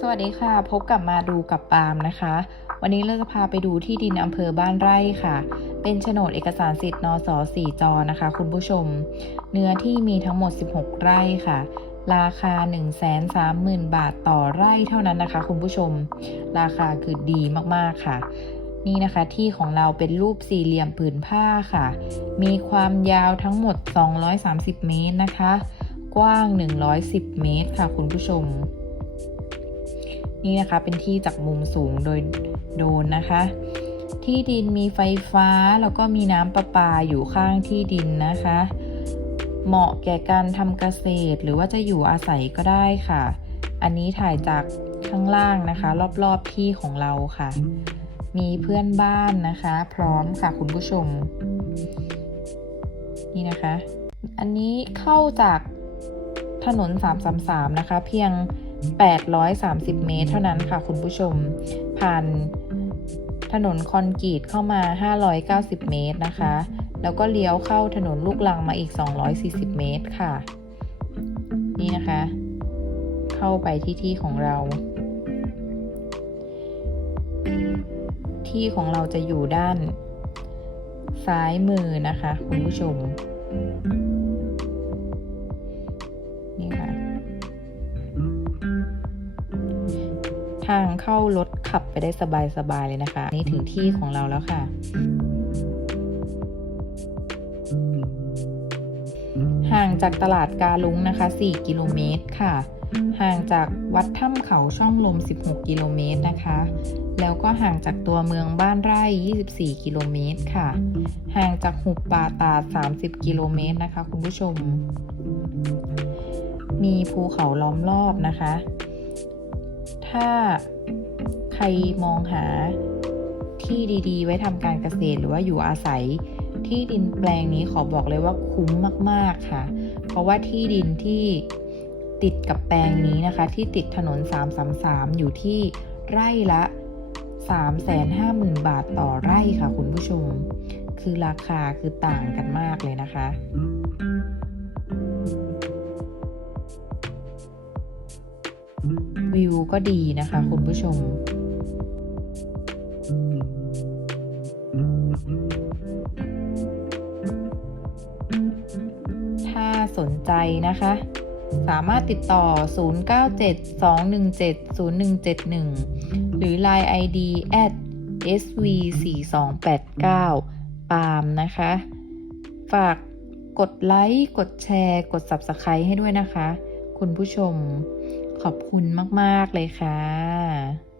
สวัสดีค่ะ พบกับมาดูกับปาล์มนะคะ วันนี้เราจะพาไปดูที่ดินอำเภอบ้านไร่ค่ะ เป็นโฉนดเอกสารสิทธิ์นส4จอนะคะ คุณผู้ชม เนื้อที่มีทั้งหมด 16 ไร่ค่ะ ราคา 130,000 บาทต่อไร่เท่านั้นนะคะ คุณผู้ชม ราคาคือดีมากๆค่ะ นี่นะคะที่ของเราเป็นรูปสี่เหลี่ยมผืนผ้าค่ะ มีความยาวทั้งหมด 230 เมตรนะคะ กว้าง 110 เมตรค่ะ คุณผู้ชม นี่นะคะ เป็นที่จากมุมสูงโดยโดนนะคะ ที่ดินมีไฟฟ้าแล้วก็มีน้ำประปาอยู่ข้างที่ดินนะคะ เหมาะแก่การทำเกษตรหรือว่าจะอยู่อาศัยก็ได้ค่ะ อันนี้ถ่ายจากข้างล่างนะคะ รอบๆที่ของเราค่ะ มีเพื่อนบ้านนะคะ พร้อมค่ะคุณผู้ชม นี่นะคะ อันนี้เข้าจากถนน 333 นะคะ เพียง 830 เมตร เท่านั้นค่ะคุณผู้ชม ผ่านถนนคอนกรีตเข้ามา 590 เมตรนะคะ แล้วก็เลี้ยวเข้าถนนลูกลังมาอีก 240 เมตรค่ะ นี่นะคะ เข้าไปที่ที่ของเรา ที่ของเราจะอยู่ด้าน ซ้ายมือนะคะ คุณผู้ชม นี่ค่ะ ทางเข้ารถขับไปได้สบายๆเลยนะคะ นี่ถึงที่ของเราแล้วค่ะ ห่างจากตลาดกาลุงนะคะ 4 กิโลเมตรค่ะ ห่างจากวัดถ้ำเขาช่องลม 16 กิโลเมตรนะคะ แล้วก็ห่างจากตัวเมืองบ้านไร่ 24 กิโลเมตรค่ะ ห่างจากหุบป่าตาด 30 กิโลเมตรนะคะ คุณผู้ชม มีภูเขาล้อมรอบนะคะ ถ้าใครมองหาที่ดีๆ ไว้ทำการเกษตรหรือว่าอยู่อาศัยที่ดินแปลงนี้ขอบอกเลยว่าคุ้มมากๆค่ะ เพราะว่าที่ดินที่ติดกับแปลงนี้นะคะ ที่ติดถนน 333 อยู่ที่ไร่ละ 350,000 บาทต่อไร่ค่ะคุณผู้ชม คือราคาคือต่างกันมากเลยนะคะ วิวก็ดีนะคะคุณผู้ชม ถ้าสนใจนะคะ สามารถติดต่อ 0972170171 หรือ Line ID at sv4289 ปาล์มนะคะ ฝากกดไลค์ กดแชร์ กด Subscribe ให้ด้วยนะคะ คุณผู้ชม ขอบคุณมาก ๆ เลยค่ะ